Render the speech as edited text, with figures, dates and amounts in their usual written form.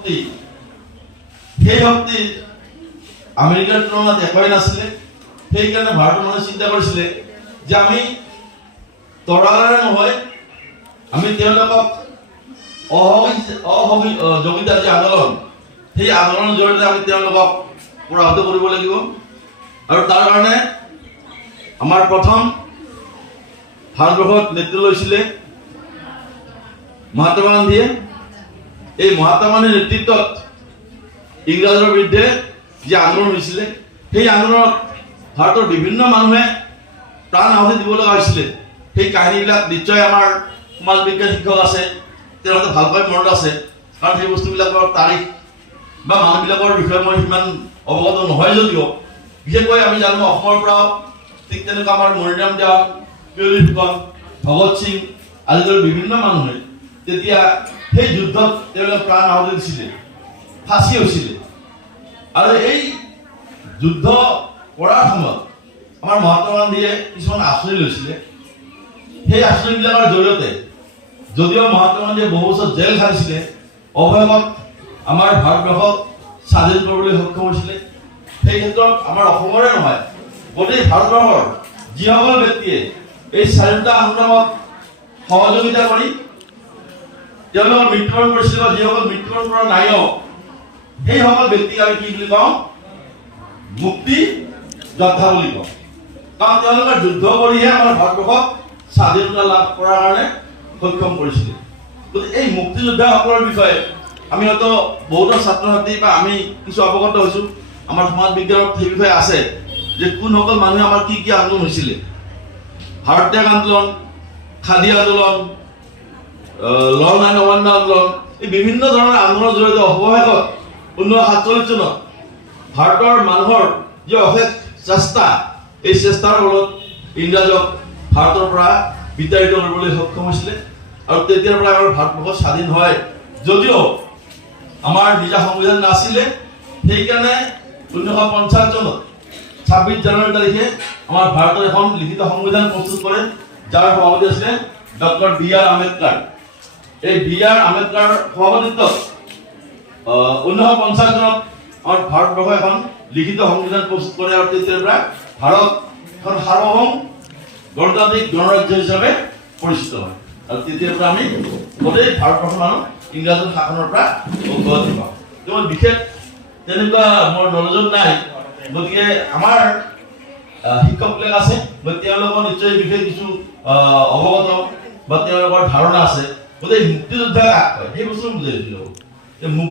শক্তি সেই শক্তি আমেৰিকাৰ তুলনাত একোৱেই নাছিলে। সেইকাৰণে ভাৰতৰ মানুহে চিন্তা কৰিছিলে যে আমি তৰাৰে নহয়, আমি তেওঁলোকক অসহযোগিতাৰ যে আন্দোলন, সেই আন্দোলনৰ জৰিয়তে আমি তেওঁলোকক পৰাহত কৰিব লাগিব। আৰু তাৰ কাৰণে আমাৰ প্ৰথম ভাৰতবৰ্ষত নেতৃত্ব লৈছিলে মহাত্মা গান্ধীয়ে। এই মহাত্মা গান্ধীৰ নেতৃত্বত ইংৰাজৰ বিৰুদ্ধে যে আন্দোলন হৈছিলে, সেই আন্দোলনত ভাৰতৰ বিভিন্ন মানুহে প্ৰাণ আহুতি দিব লগা হৈছিলে। সেই কাহিনীবিলাক নিশ্চয় আমাৰ সমাজ বিজ্ঞান শিক্ষক আছে, তেওঁলোকে ভালকৈ মনত আছে, কাৰণ সেই বস্তুবিলাকৰ তাৰিখ বা মানুহবিলাকৰ বিষয়ে মই সিমান অৱগত নহয় যদিও বিশেষকৈ আমি জানো অসমৰ পৰাও ঠিক তেনেকুৱা আমাৰ মৰিৰাম দেৱান, পিয়লি ফুকন, ভগত সিং আদিৰ দৰে বিভিন্ন মানুহে তেতিয়া সেই যুদ্ধত তেওঁলোকে প্ৰাণ আহুতি দিছিলে, ফাঁচি হৈছিলে। আৰু এই যুদ্ধ কৰাৰ সময়ত আমাৰ মহাত্মা গান্ধীয়ে কিছুমান আঁচনি লৈছিলে। সেই আঁচনিবিলাকৰ জৰিয়তে যদিও মহাত্মা গান্ধীয়ে বহু বছৰ জেল খাটিছিলে, অৱশেষত আমাৰ ভাৰতবৰ্ষক স্বাধীন কৰিবলৈ সক্ষম হৈছিলে। সেই ক্ষেত্ৰত আমাৰ অসমৰে নহয়, গোটেই ভাৰতবৰ্ষৰ যিসকল ব্যক্তিয়ে এই স্বাধীনতা আন্দোলনত সহযোগিতা কৰি তেওঁলোকৰ মৃত্যুবৰণ কৰিছিলে বা যিসকল মৃত্যুবৰণ কৰা নাইও, সেইসকল ব্যক্তিক আমি কি বুলি কওঁ? মুক্তি যোদ্ধা বুলি কওঁ। কাৰণ তেওঁলোকে যুদ্ধ কৰিহে আমাৰ ভাৰতবৰ্ষক স্বাধীনতা লাভ কৰাৰ কাৰণে সক্ষম কৰিছিলে। গতিকে এই মুক্তিযোদ্ধাসকলৰ বিষয়ে আমি হয়তো বহুতো ছাত্ৰ ছাত্ৰী বা আমি কিছু অৱগত হৈছোঁ। আমাৰ সমাজ বিজ্ঞানত সেই বিষয়ে আছে যে কোনসকল মানুহে আমাৰ কি কি আন্দোলন হৈছিলে। ভাৰত ত্যাগ আন্দোলন, খাদী আন্দোলন, লং আইন অমান্য আন্দোলন, এই বিভিন্ন ধৰণৰ আন্দোলনৰ জৰিয়তে অৱশেষত 1947 চনত ভাৰতৰ মানুহৰ যি অশেষ চেষ্টা, এই চেষ্টাৰ ফলত ইংৰাজক ভাৰতৰ পৰা বিতাড়িত কৰিবলৈ সক্ষম হৈছিলে। আৰু তেতিয়াৰ পৰা আমাৰ ভাৰতবৰ্ষ স্বাধীন হয় যদিও আমাৰ নিজা সংবিধান নাছিলে। সেইকাৰণে 1950 চনত 26 জানুৱাৰী তাৰিখে আমাৰ ভাৰতৰ এখন লিখিত সংবিধান প্ৰস্তুত কৰে, যাৰ সভাপতি আছিলে ডক্টৰ বি.আৰ. আম্বেদকাৰ। এই বি.আৰ. আম্বেদকাৰ সভাপতিত্বত 1950 চনত আমাৰ ভাৰতবৰ্ষ এখন লিখিত সংবিধান প্ৰস্তুত কৰে। আৰু তেতিয়াৰ পৰা ভাৰত এখন সাৰ্বভৌম গণতান্ত্ৰিক গণৰাজ্য হিচাপে পৰিচিত হয়। আৰু তেতিয়াৰ পৰা আমি গোটেই ভাৰতবৰ্ষৰ মানুহ ইংৰাজৰ শাসনৰ পৰা অব্যাহতি পাওঁ। কেৱল বিশেষ তেনেকুৱা মোৰ নলেজত নাই, গতিকে আমাৰ শিক্ষকবিলাক আছে, গতিকে তেওঁলোকৰ নিশ্চয় বিশেষ কিছু অৱগত বা তেওঁলোকৰ ধাৰণা আছে। গতিকে মুক্তিযোদ্ধা কাক কয় সেই বস্তু বুজাই দিছিলোঁ।